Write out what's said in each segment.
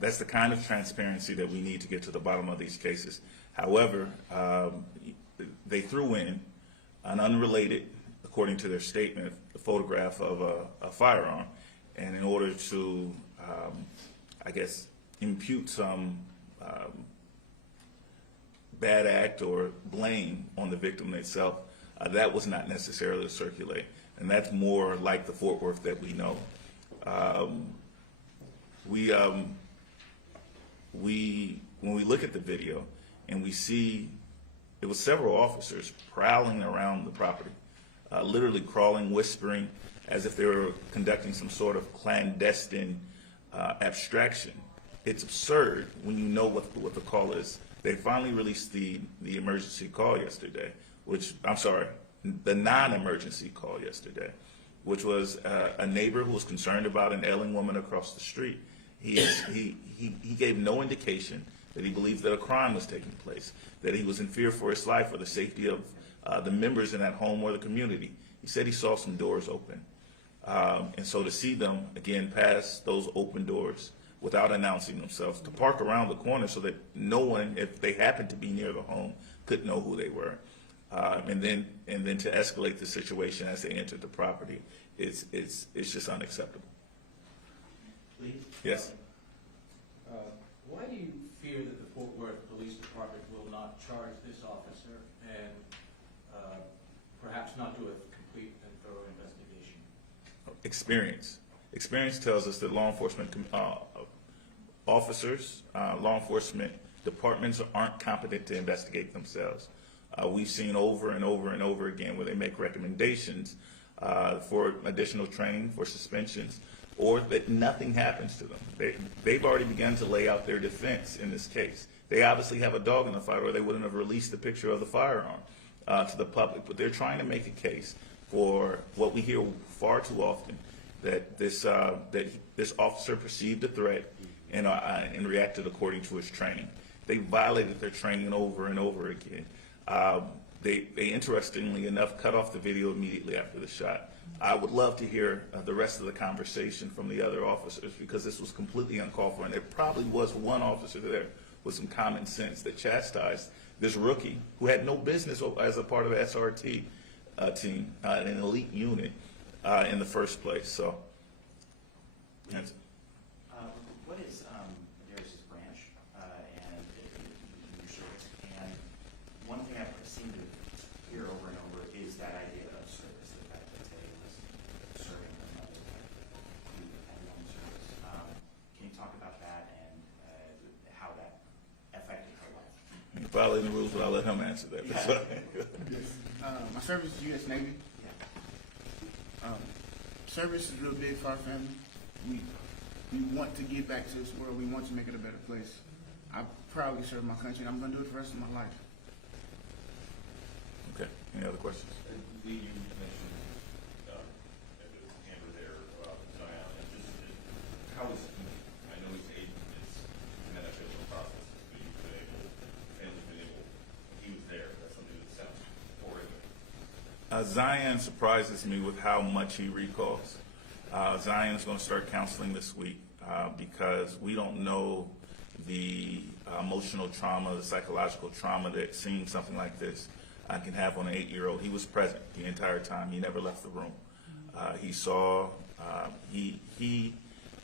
That's the kind of transparency that we need to get to the bottom of these cases. However, they threw in an unrelated, according to their statement, a photograph of a firearm, and in order to, I guess, impute some bad act or blame on the victim itself, that was not necessarily circulate, and that's more like the Fort Worth that we know. When we look at the video and we see it was several officers prowling around the property, literally crawling, whispering, as if they were conducting some sort of clandestine abstraction. It's absurd when you know what the call is. They finally released the emergency call yesterday, the non-emergency call yesterday, which was a neighbor who was concerned about an ailing woman across the street. He gave no indication that he believes that a crime was taking place, that he was in fear for his life or the safety of the members in that home or the community. He said he saw some doors open. And so to see them, again, pass those open doors without announcing themselves, to park around the corner so that no one, if they happened to be near the home, could know who they were. And then to escalate the situation as they entered the property, it's just unacceptable. Please? Yes. Why do you fear that the Fort Worth Police Department will not charge this officer and perhaps not do a complete and thorough investigation? Experience. Experience tells us that law enforcement officers, law enforcement departments aren't competent to investigate themselves. We've seen over and over and over again where they make recommendations for additional training, for suspensions, or that nothing happens to them. They've already begun to lay out their defense in this case. They obviously have a dog in the fight, or they wouldn't have released the picture of the firearm to the public. But they're trying to make a case for what we hear far too often, that this officer perceived a threat and reacted according to his training. They violated their training over and over again. They interestingly enough cut off the video immediately after the shot. I would love to hear the rest of the conversation from the other officers, because this was completely uncalled for, and there probably was one officer there with some common sense that chastised this rookie who had no business as a part of the SRT team, an elite unit in the first place. So, that's what is Darius's branch and your service? And one thing I've seemed to hear over and over is that idea of service, the fact that they was serving another at one service. Can you talk about that and how that affected her life? violating the rules, but I'll let him answer that. My service is U.S. Navy. Service is real big for our family. We want to give back to this world. We want to make it a better place. I proudly serve my country, and I'm going to do it for the rest of my life. Okay. Any other questions? Lee, you mentioned Amber there about Zion, and just how is he? I know his age is in that official process, but he's been able, family's been able. He was there. That's something that sounds horrific. Zion surprises me with how much he recalls. Zion's going to start counseling this week because we don't know the emotional trauma, the psychological trauma that seeing something like this can have on an 8-year-old. He was present the entire time. He never left the room. He saw, he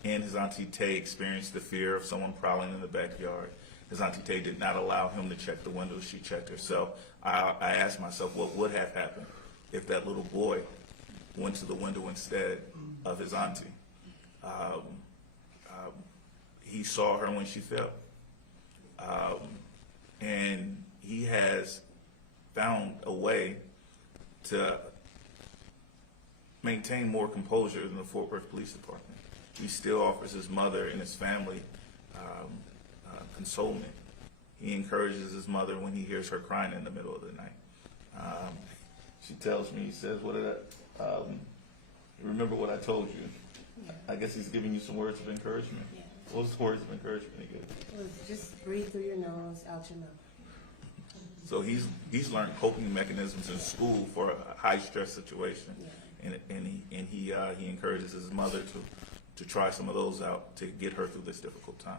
and his Auntie Tay experienced the fear of someone prowling in the backyard. His Auntie Tay did not allow him to check the windows. She checked herself. I asked myself what would have happened if that little boy went to the window instead of his auntie. He saw her when she fell. And he has found a way to maintain more composure than the Fort Worth Police Department. He still offers his mother and his family consolement. He encourages his mother when he hears her crying in the middle of the night. She tells me, he says, remember what I told you. I guess he's giving you some words of encouragement. Yeah. What was the words of encouragement he gave? It was just breathe through your nose, out your mouth. So he's learned coping mechanisms in school for a high stress situation, Yeah. and he encourages his mother to to try some of those out to get her through this difficult time.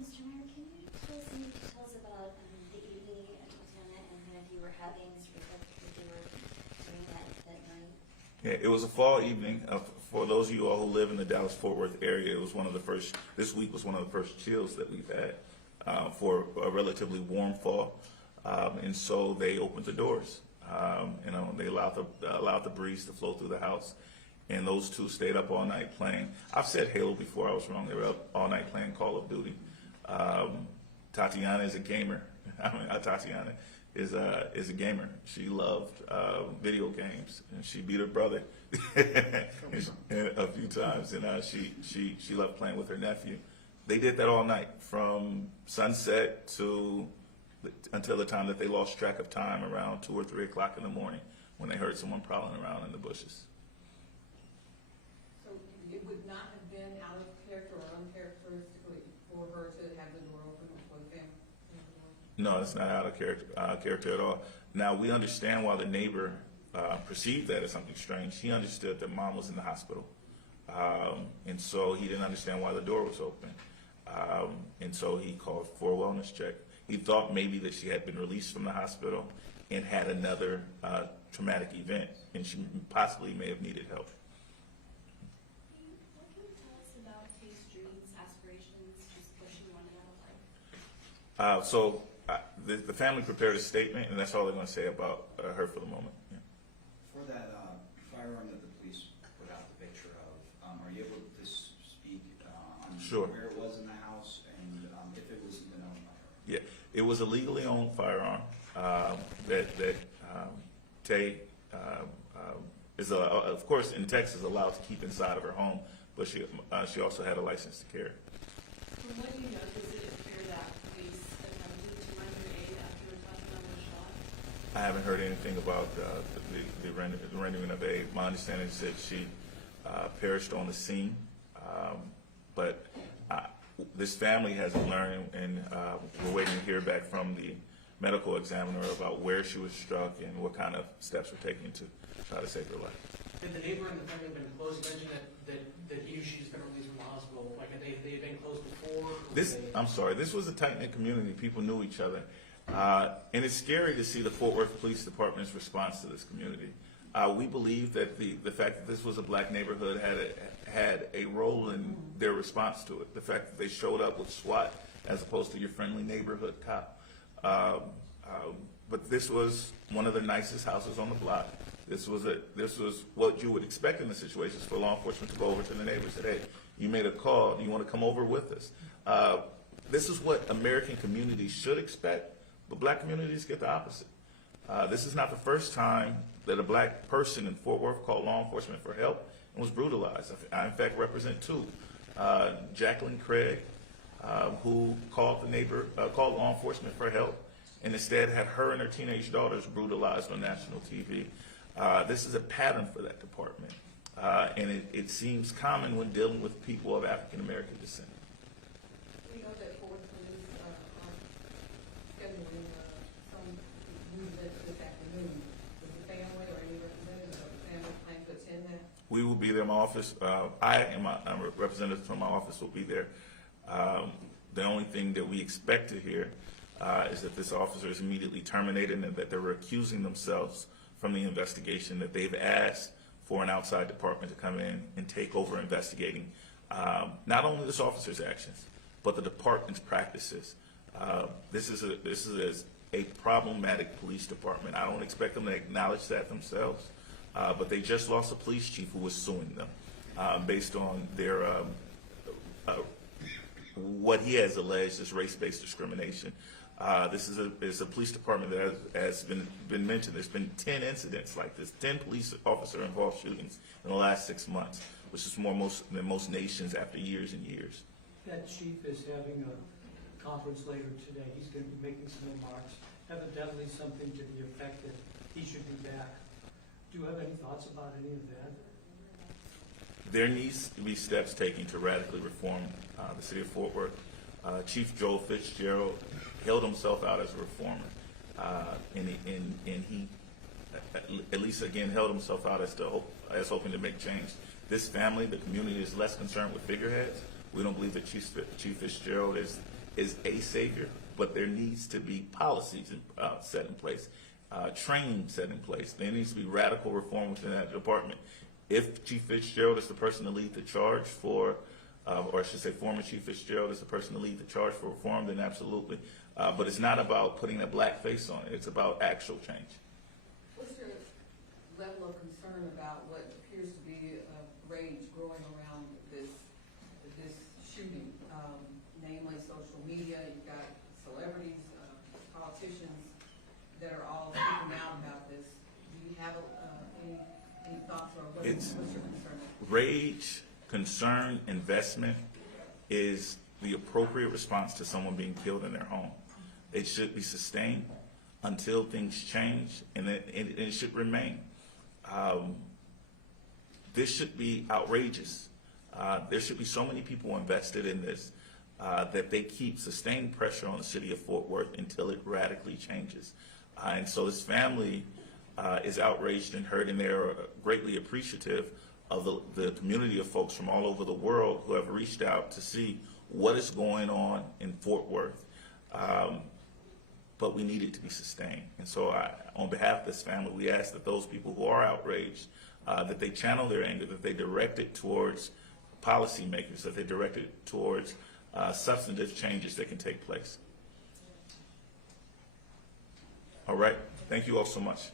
Mr. Mayor, can you tell us any details about the evening at Lieutenant and kind of you were having, sort of what you were doing that night? Yeah, it was a fall evening. For those of you all who live in the Dallas-Fort Worth area, it was one of the first, this week was one of the first chills that we've had for a relatively warm fall. And so they opened the doors. They allowed the breeze to flow through the house. And those two stayed up all night playing. I've said Halo before, I was wrong. They were up all night playing Call of Duty. Tatiana is a gamer. Tatiana is a gamer. She loved video games, and she beat her brother a few times. And she loved playing with her nephew. They did that all night from sunset until the time that they lost track of time around 2 or 3 o'clock in the morning when they heard someone prowling around in the bushes. So it would not have been out of character or uncharacteristically for her to have the door open for the family? No, it's not out of character at all. Now, we understand why the neighbor perceived that as something strange. He understood that mom was in the hospital. And so he didn't understand why the door was open. And so he called for a wellness check. He thought maybe that she had been released from the hospital and had another traumatic event, and she possibly may have needed help. What can you tell us about Tay's dreams, aspirations, just what she wanted out of life? The family prepared a statement, and that's all they're going to say about her for the moment. Yeah. For that firearm that the police put out the picture of, are you able to speak on Sure. where it was in the house and if it was even owned by her? Yeah, it was a legally owned firearm that Tay is, of course, in Texas, allowed to keep inside of her home, but she also had a license to carry. From what you know, does it appear that police attempted to render aid after Tatiana was shot? I haven't heard anything about the rendering of aid. My understanding is that she perished on the scene, but this family hasn't learned, and we're waiting to hear back from the medical examiner about where she was struck and what kind of steps were taken to try to save her life. Did the neighbor and the family have been close? You mentioned that he or she's been released from the hospital. Like, had they been close before? I'm sorry, this was a tight-knit community. People knew each other. And it's scary to see the Fort Worth Police Department's response to this community. We believe that the fact that this was a black neighborhood had a role in their response to it. The fact that they showed up with SWAT as opposed to your friendly neighborhood cop. But this was one of the nicest houses on the block. This was what you would expect in the situations for law enforcement to go over to the neighbors and say, hey, you made a call, you want to come over with us? This is what American communities should expect, but black communities get the opposite. This is not the first time that a black person in Fort Worth called law enforcement for help and was brutalized. I in fact represent two. Jacqueline Craig, who called law enforcement for help, and instead had her and her teenage daughters brutalized on national TV. This is a pattern for that department, and it seems common when dealing with people of African American descent. We know that Fort Worth Police are scheduling some movement this afternoon. Does the family or any representative of the family plan to attend that? We will be there in my office. I and my representatives from my office will be there. The only thing that we expect to hear is that this officer is immediately terminated and that they're recusing themselves from the investigation, that they've asked for an outside department to come in and take over investigating not only this officer's actions, but the department's practices. This is a problematic police department. I don't expect them to acknowledge that themselves, but they just lost a police chief who was suing them based on their what he has alleged is race-based discrimination. This is a police department that has been mentioned. There's been 10 incidents like this, 10 police officer-involved shootings in the last 6 months, which is more than most nations after years and years. That chief is having a conference later today. He's going to be making some remarks, evidently something to the effect that he should be back. Do you have any thoughts about any of that? There needs to be steps taken to radically reform the city of Fort Worth. Chief Joel Fitzgerald held himself out as a reformer, and he at least again held himself out as hoping to make change. this family, the community, is less concerned with figureheads. We don't believe that Chief Fitzgerald is a savior, but there needs to be policies set in place, training set in place. There needs to be radical reform within that department. If Chief Fitzgerald is the person to lead the charge for, or I should say former Chief Fitzgerald is the person to lead the charge for reform, then absolutely. But it's not about putting a black face on it. It's about actual change. What's your level of concern about what appears to be a rage growing around this shooting? Namely social media, you've got celebrities, politicians that are all speaking out about this. Do you have any thoughts or what's your concern? Rage, concern, investment is the appropriate response to someone being killed in their home. It should be sustained until things change, and it should remain. This should be outrageous. There should be so many people invested in this that they keep sustained pressure on the city of Fort Worth until it radically changes. And so this family is outraged and hurt, and they're greatly appreciative of the community of folks from all over the world who have reached out to see what is going on in Fort Worth. But we need it to be sustained. And so on behalf of this family, we ask that those people who are outraged, that they channel their anger, that they direct it towards policymakers, that they direct it towards substantive changes that can take place. All right. Thank you all so much.